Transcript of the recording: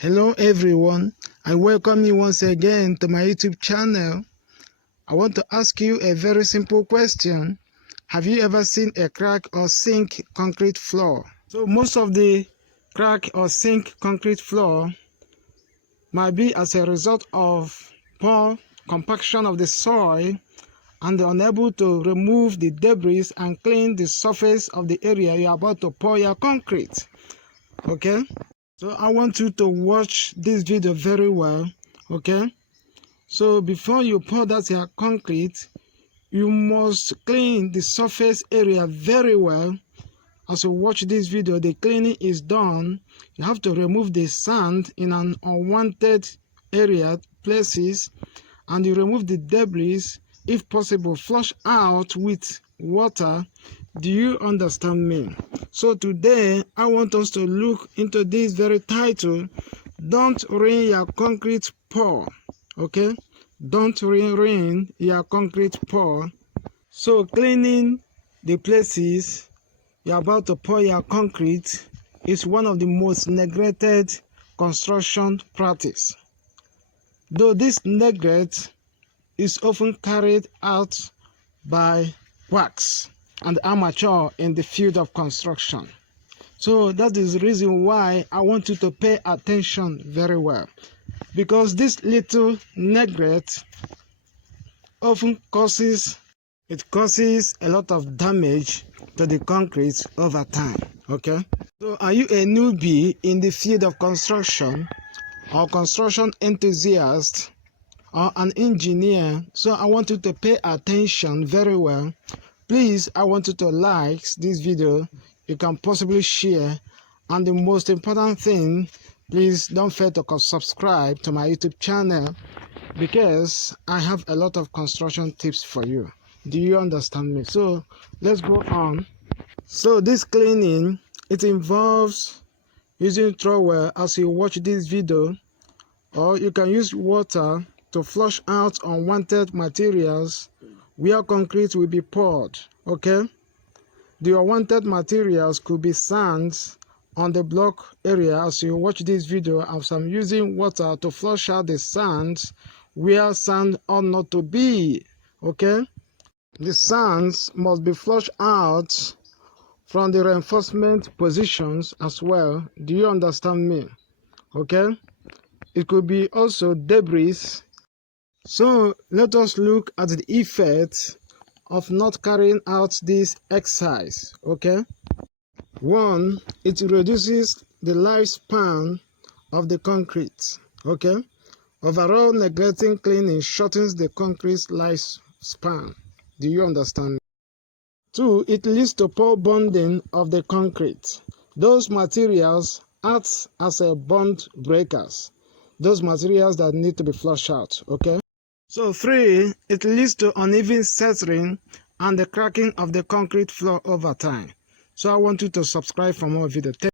Hello everyone, I welcome you once again to my YouTube channel. I want to ask you a very simple question. Have you ever seen a crack or sink concrete floor? So most of the crack or sink concrete floor might be as a result of poor compaction of the soil and unable to remove the debris and clean the surface of the area you're about to pour your concrete. Okay? So I want you to watch this video very well, okay? So before you pour that your concrete, you must clean the surface area very well. As you watch this video, the cleaning is done. You have to remove the sand in an unwanted area, places, and you remove the debris. If possible, flush out with water. Do you understand me? So today, I want us to look into this very title, Don't Ruin Your Concrete Pour, okay? Don't ruin your concrete pour. So cleaning the places you're about to pour your concrete is one of the most neglected construction practice. Though this neglect is often carried out by quacks and amateur in the field of construction. So that is the reason why I want you to pay attention very well, because this little neglect often causes a lot of damage to the concrete over time. Okay, so are you a newbie in the field of construction or construction enthusiast or an engineer? So I want you to pay attention very well. Please, I want you to like this video. You can possibly share, and the most important thing, please don't fail to subscribe to my YouTube channel, because I have a lot of construction tips for you. Do you understand me? So let's go on. So this cleaning, it involves using trowel as you watch this video, or you can use water to flush out unwanted materials where concrete will be poured. Okay, the unwanted materials could be sands on the block area. As you watch this video, as I'm using water to flush out the sands where sand ought not to be. Okay, the sands must be flushed out from the reinforcement positions as well. Do you understand me? Okay, it could be also debris. So let us look at the effect of not carrying out this exercise. Okay, one, it reduces the lifespan of the concrete. Okay, overall neglecting cleaning shortens the concrete lifespan. Do you understand? Two, it leads to poor bonding of the concrete. Those materials act as a bond breakers. Those materials that need to be flushed out. Okay. So three, it leads to uneven settling and the cracking of the concrete floor over time. So I want you to subscribe for more videos.